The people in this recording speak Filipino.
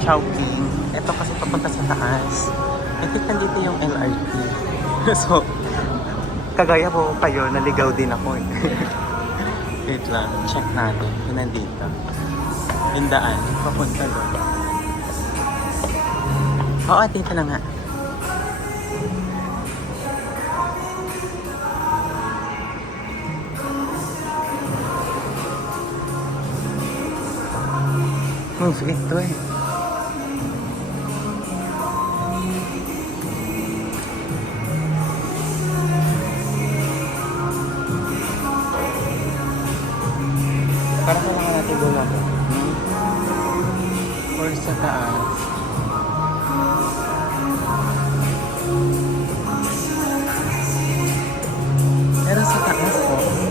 Chowking. Ito kasi papunta sa taas. I think nandito yung LRT. So, kagaya ko kayo, naligaw din ako eh. Wait lang, check natin. Yung nandito. Yung daan, papunta doon. Oo, dito na nga. Move ito eh. Parang kailangan natin bumaba. Or sa taas. Pero sa taas po.